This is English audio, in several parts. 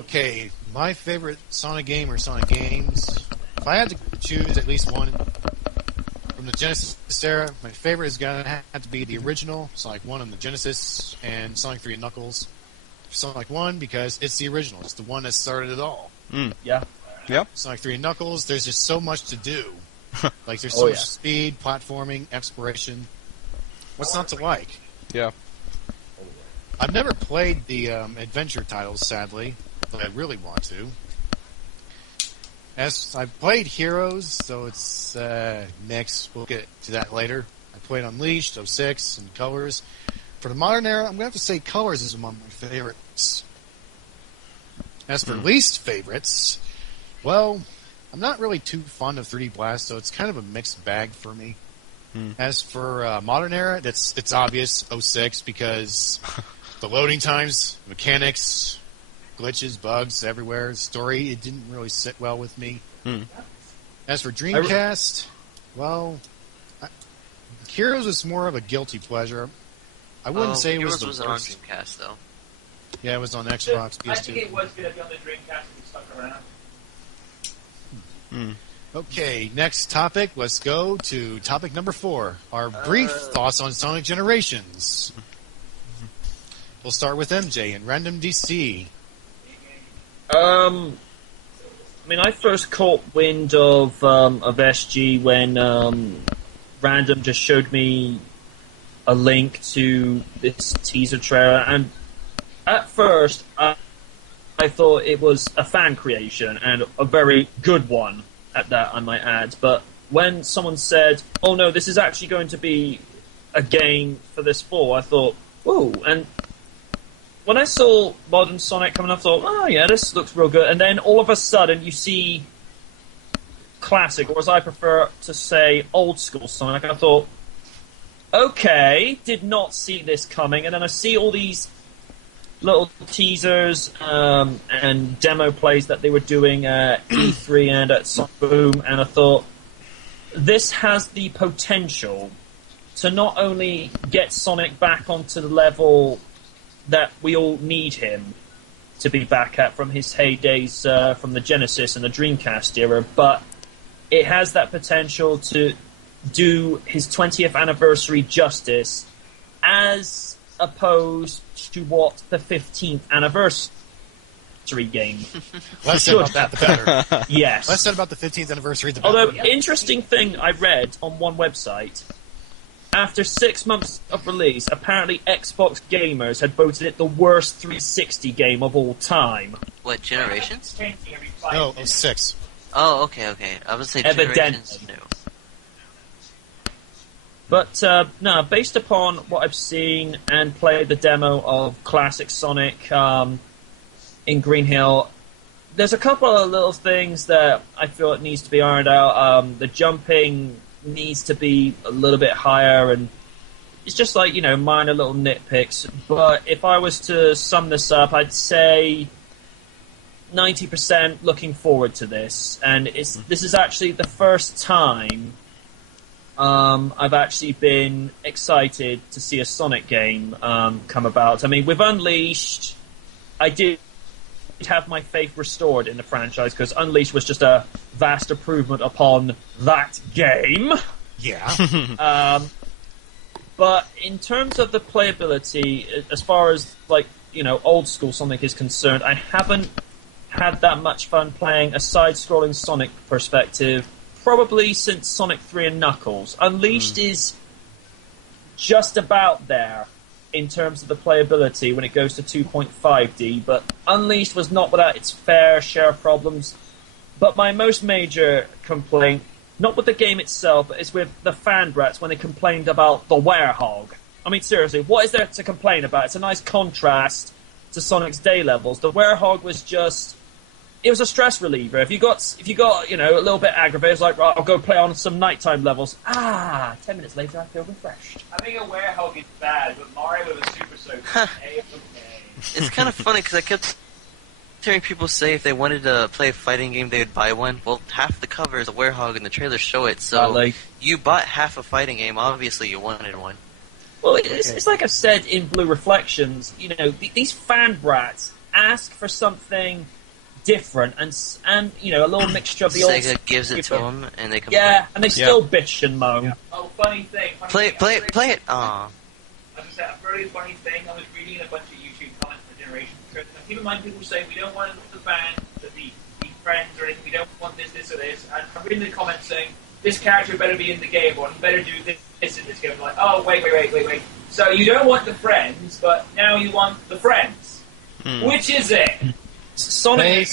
Okay, my favorite Sonic game or Sonic games. If I had to choose at least one from the Genesis era, my favorite is going to have to be the original Sonic 1 on the Genesis and Sonic 3 and Knuckles. Sonic 1 because it's the original. It's the one that started it all. Yeah. Yep. Sonic 3 and Knuckles, there's just so much to do. Like, there's so much speed, platforming, exploration. What's not to like? Yeah. I've never played the adventure titles, sadly, but I really want to. As I've played Heroes, so it's mixed. We'll get to that later. I played Unleashed, 06, and Colors. For the modern era, I'm going to have to say Colors is among my favorites. As for least favorites, well, I'm not really too fond of 3D Blast, so it's kind of a mixed bag for me. As for modern era, it's obvious 06 because the loading times, mechanics, glitches, bugs everywhere. Story, it didn't really sit well with me. As for Dreamcast, well, Heroes was more of a guilty pleasure. I wouldn't say it was the Heroes worst. wasn't on Dreamcast, though. Yeah, it was on Xbox, PS2. I think it was going to be on the Dreamcast if we stuck around. Okay, next topic. Let's go to topic number 4. Our brief thoughts on Sonic Generations. We'll start with MJ and Random DC. I mean, I first caught wind of SG when Random just showed me a link to this teaser trailer, and at first I thought it was a fan creation, and a very good one at that, I might add. But when someone said, oh no, this is actually going to be a game for this fall, I thought, ooh. And when I saw Modern Sonic coming up, I thought, oh yeah, this looks real good. And then all of a sudden you see classic, or as I prefer to say, old school Sonic. I thought, okay, did not see this coming. And then I see all these little teasers and demo plays that they were doing at E3 and at Sonic Boom, and I thought, this has the potential to not only get Sonic back onto the level that we all need him to be back at from his heydays from the Genesis and the Dreamcast era, but it has that potential to do his 20th anniversary justice, as opposed to what the 15th anniversary game Less said about that, the better. Yes. Less said about the 15th anniversary, the better. Although, interesting thing I read on one website, after 6 months of release, apparently Xbox gamers had voted it the worst 360 game of all time. What, Generations? No, 06. Oh, okay. I would say Evidently. Generations, no. But, no, based upon what I've seen and played the demo of Classic Sonic in Green Hill, there's a couple of little things that I feel it needs to be ironed out. The jumping needs to be a little bit higher, and it's just like, minor little nitpicks. But if I was to sum this up, I'd say 90% looking forward to this. And this is actually the first time I've actually been excited to see a Sonic game come about. I mean, with Unleashed, I did have my faith restored in the franchise, because Unleashed was just a vast improvement upon that game. Yeah. But in terms of the playability, as far as, old school Sonic is concerned, I haven't had that much fun playing a side-scrolling Sonic perspective probably since Sonic 3 and Knuckles. Unleashed is just about there in terms of the playability when it goes to 2.5D, but Unleashed was not without its fair share of problems. But my most major complaint, not with the game itself, but it's with the fan brats when they complained about the Werehog. I mean, seriously, what is there to complain about? It's a nice contrast to Sonic's day levels. The Werehog was just... It was a stress reliever. If you got a little bit aggravated, it's like, right, I'll go play on some nighttime levels. 10 minutes later, I feel refreshed. I think a Werehog is bad, but Mario with a Super Soaker is okay. It's kind of funny, because I kept hearing people say if they wanted to play a fighting game, they would buy one. Well, half the cover is a Werehog, and the trailers show it, so you bought half a fighting game, obviously you wanted one. Well, it's like I've said in Blue Reflections, these fan brats ask for something different and a little mixture of the old. Sega gives it to them, and they complain. Yeah, and they still bitch and moan. Yeah. Oh, funny thing. Play it. Aww. I was just saying, a very funny thing. I was reading a bunch of YouTube comments for Generation. Now, keep in mind, people say we don't want the fans to be friends or anything. We don't want this, or this. And I'm reading the comments saying this character better be in the game, or he better do this in this game. I'm like, oh, wait. So you don't want the friends, but now you want the friends. Which is it? Sonic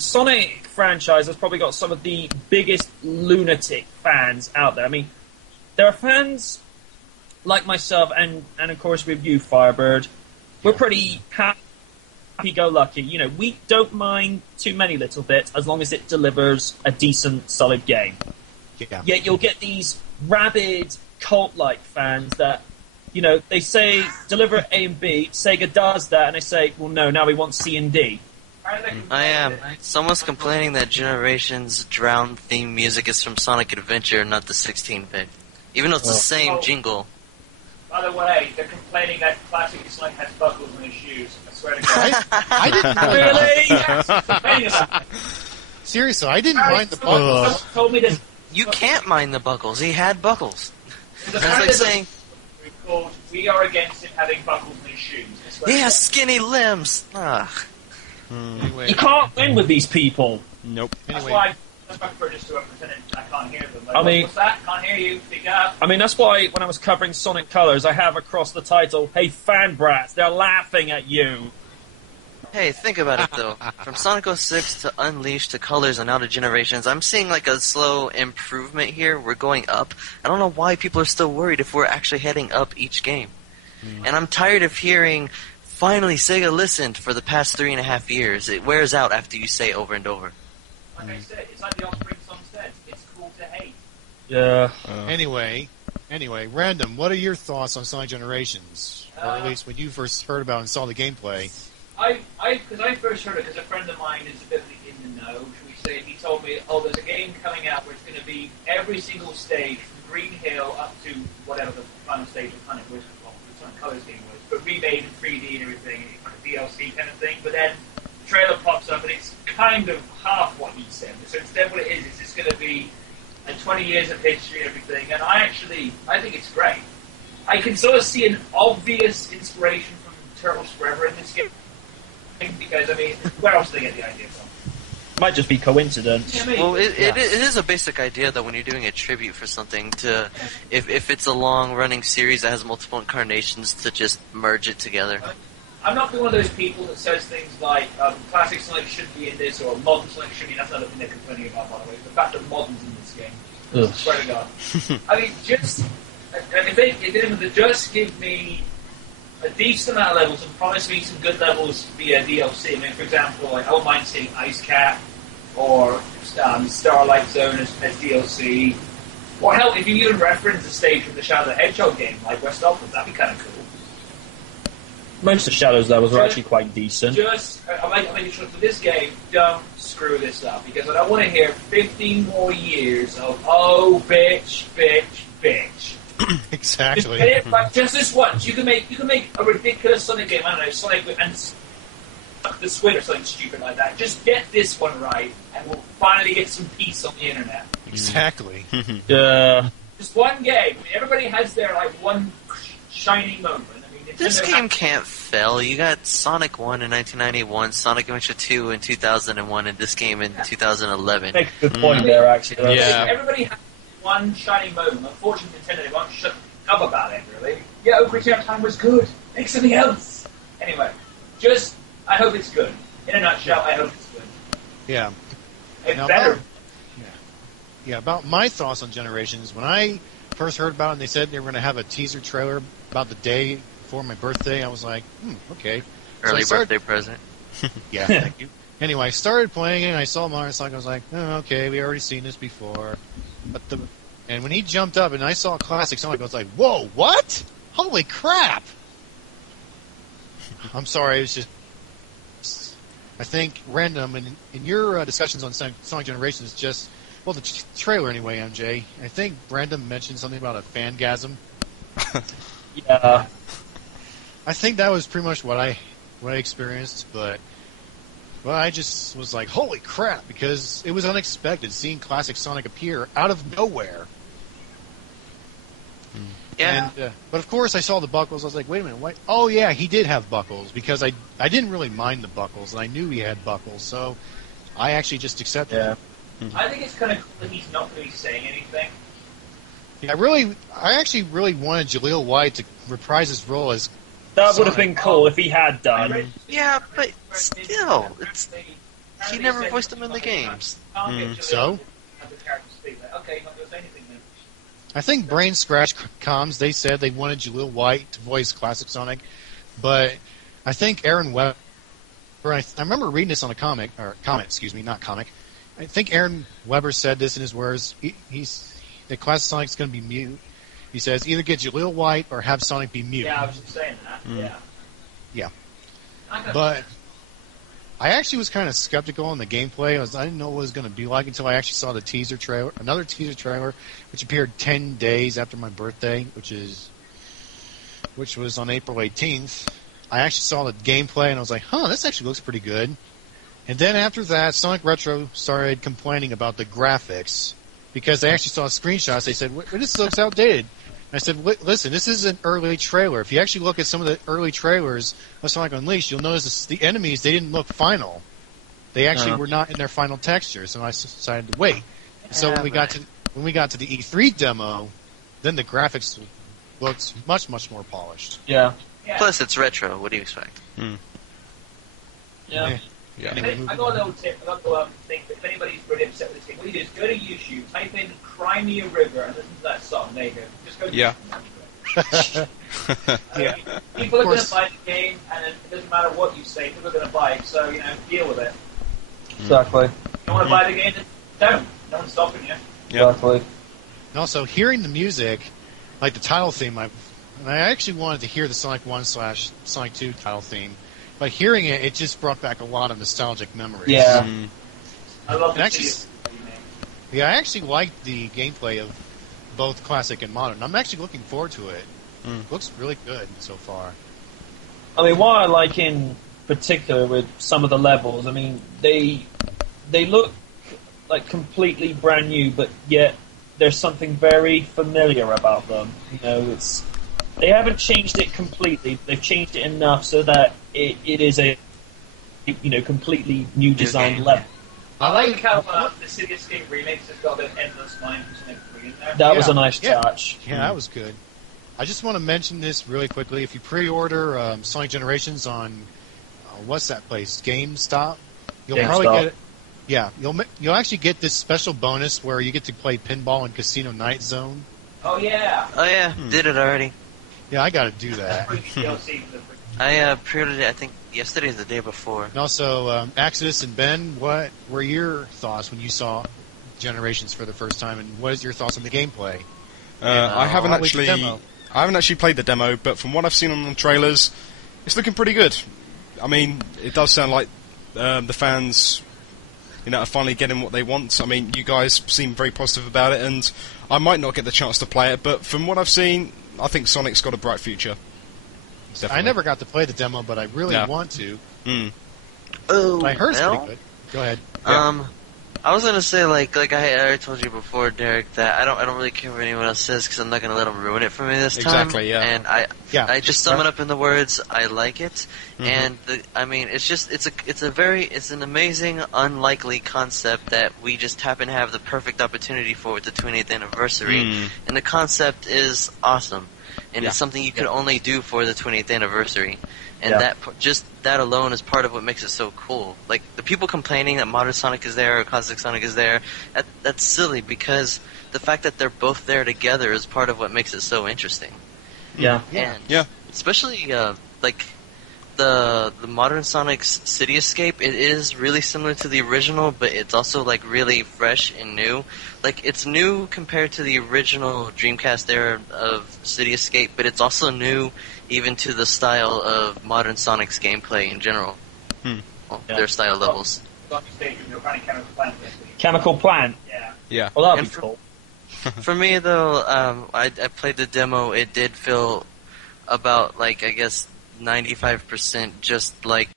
Sonic franchise has probably got some of the biggest lunatic fans out there. I mean, there are fans like myself, and of course with you, Firebird. We're pretty happy-go-lucky. You know, we don't mind too many little bits as long as it delivers a decent, solid game. Yeah. Yet you'll get these rabid, cult-like fans that, you know, they say, deliver A and B, Sega does that, and they say, well, no, now we want C and D. I am. Someone's complaining that Generations Drown theme music is from Sonic Adventure, not the 16-bit. Even though it's the same jingle. By the way, they're complaining that Classic Sonic has buckles in his shoes. I swear to God. I didn't know Really? that. Seriously, I didn't mind the buckles. Someone told me this. You can't mind the buckles. He had buckles. The That's like saying, called, we are against him having buckles in his shoes. he has skinny limbs. Anyway. You can't win with these people. Nope. That's Anyway. why I prefer just to pretend I can't hear them. Like, I mean- what's that? Can't hear you. Speak up. I mean, that's why when I was covering Sonic Colors, I have across the title, hey, fan brats, they're laughing at you. Hey, think about it though. From Sonic 06 to Unleashed to Colors and now to Generations, I'm seeing like a slow improvement here. We're going up. I don't know why people are still worried if we're actually heading up each game. And I'm tired of hearing, finally Sega listened for the past 3.5 years. It wears out after you say it over and over. Like I said, it's like the Offspring song says. It's cool to hate. Yeah. Anyway, Random, what are your thoughts on Sonic Generations? Or at least when you first heard about and saw the gameplay. Because I first heard it because a friend of mine is a bit in the know, should we say, he told me, oh, there's a game coming out where it's going to be every single stage from Green Hill up to whatever the final stage of Planet was, well, the Sonic Colors game was, but remade in 3D and everything, and it's like a DLC kind of thing, but then the trailer pops up and it's kind of half what he said. So instead what it is it's going to be 20 years of history and everything, and I think it's great. I can sort of see an obvious inspiration from Turtles Forever in this game. Because, I mean, where else do they get the idea from? Might just be coincidence. Yeah, maybe. Well, it is a basic idea that when you're doing a tribute for something, to if it's a long-running series that has multiple incarnations, to just merge it together. I'm not one of those people that says things like classic Sonic should be in this or modern Sonic should be. That's another thing they're complaining about, by the way. The fact that modern's in this game. Ugh. I swear to God. I mean, just if they just give me a decent amount of levels and promise me some good levels via DLC. I mean, for example, like I won't mind seeing Ice Cap or Starlight Zone as DLC. Or hell, if you even reference a stage from the Shadow the Hedgehog game, like West Upland, that'd be kind of cool. Most of Shadow's levels are actually quite decent. I'm making sure for this game, don't screw this up, because I don't want to hear 15 more years of, oh, bitch. Exactly. Just get it right, just this once. You can make a ridiculous Sonic game. I don't know, Sonic and the Squid or something stupid like that. Just get this one right, and we'll finally get some peace on the internet. Exactly. Just one game. I mean, everybody has their like one shining moment. I mean, This game can't fail. You got Sonic 1 in 1991, Sonic Adventure 2 in 2001, and this game in 2011. Make a good point there, actually. Yeah. Everybody has one shining moment. Unfortunately, Nintendo, they won't shut up about it, really. Yeah, Ocarina of Time was good. Make something else. Anyway, I hope it's good. In a nutshell, I hope it's good. Yeah. It's Now, better. About my thoughts on Generations, when I first heard about it and they said they were going to have a teaser trailer about the day before my birthday, I was like, okay. Early So birthday present. Yeah, thank you. Anyway, I started playing it, and I saw Mario Sonic, I was like, oh, okay, we already seen this before. And when he jumped up and I saw Classic Sonic, I was like, whoa, what? Holy crap! I'm sorry, it's just... I think, Random, in your discussions on Sonic Generations, just... Well, the trailer anyway, MJ. I think Random mentioned something about a fangasm. Yeah. I think that was pretty much what I what I experienced, but I just was like, holy crap, because it was unexpected seeing classic Sonic appear out of nowhere. Yeah. And, but of course I saw the buckles. I was like, wait a minute, what? Oh yeah, he did have buckles, because I didn't really mind the buckles, and I knew he had buckles, so I actually just accepted it. I think it's kind of cool that he's not really saying anything. Yeah, I actually really wanted Jaleel White to reprise his role as That Sonic. would have been cool if he had done. Yeah, but still, he never voiced him in the games. So? Okay, not going to say anything then. I think Brain Scratch Comms, they said they wanted Jaleel White to voice classic Sonic, but I think Aaron Webber, I remember reading this on a comment, not comic. I think Aaron Webber said this in his words. That classic Sonic's going to be mute. He says either get Jaleel White or have Sonic be mute. Yeah, I was just saying that. Yeah. But I actually was kind of skeptical on the gameplay. I didn't know what it was going to be like until I actually saw the teaser trailer, another teaser trailer, which appeared 10 days after my birthday, which was on April 18th. I actually saw the gameplay and I was like, this actually looks pretty good. And then after that, Sonic Retro started complaining about the graphics because they actually saw screenshots. They said, this looks outdated. And I said, listen, this is an early trailer. If you actually look at some of the early trailers of Sonic Unleashed, you'll notice the enemies, they didn't look final. They actually were not in their final textures, and I decided to wait. So when we got to the E3 demo, then the graphics looked much, much more polished. Yeah. Plus, it's retro. What do you expect? Yeah. I got a little tip. I got to think that if anybody's really upset with this game, what you do is go to YouTube, type in Crimea River, and listen to that song. There you go. Just go to people are going to buy the game, and it doesn't matter what you say, people are going to buy it, so, deal with it. Exactly. If you don't want to buy the game, then don't. No one's stopping you. Exactly. And also, hearing the music, like the title theme, I actually wanted to hear the Sonic 1/Sonic 2 title theme. But hearing it, it just brought back a lot of nostalgic memories. Yeah. I love the I actually liked the gameplay of both classic and modern. I'm actually looking forward to it. Looks really good so far. I mean, what I like in particular with some of the levels, I mean, they look like completely brand new, but yet there's something very familiar about them. They haven't changed it completely. They've changed it enough so that it is a completely new design level. I like how the Sega Escape remix has got a bit of Endless Mine from Sonic 3 in there. That was a nice touch. Yeah, that was good. I just want to mention this really quickly. If you pre-order Sonic Generations on what's that place, GameStop, you'll probably get it. Yeah, you'll actually get this special bonus where you get to play pinball in Casino Night Zone. Oh yeah. Did it already. Yeah, I got to do that. I pre-ordered it, I think, yesterday or the day before. And also, Exodus and Ben, what were your thoughts when you saw Generations for the first time, and what is your thoughts on the gameplay? I haven't actually played the demo, but from what I've seen on the trailers, it's looking pretty good. I mean, it does sound like the fans, are finally getting what they want. I mean, you guys seem very positive about it, and I might not get the chance to play it, but from what I've seen, I think Sonic's got a bright future. Definitely. I never got to play the demo, but I really want to. Oh, I heard it's pretty good. Go ahead. I was gonna say like I already told you before, Derek, that I don't really care what anyone else says because I'm not gonna let them ruin it for me this time. Exactly. Yeah. And I just sum it up in the words I like it, and it's an amazing, unlikely concept that we just happen to have the perfect opportunity for with the 20th anniversary, and the concept is awesome. And it's something you could only do for the 20th anniversary. And that alone is part of what makes it so cool. Like, the people complaining that Modern Sonic is there or Classic Sonic is there, that's silly because the fact that they're both there together is part of what makes it so interesting. Yeah. And especially, the Modern Sonic's City Escape, it is really similar to the original, but it's also, really fresh and new. It's new compared to the original Dreamcast era of City Escape, but it's also new even to the style of Modern Sonic's gameplay in general. Their style levels. Chemical Plant? Yeah. Well, that'd be cool. For me, though, I played the demo. It did feel about, 95% just like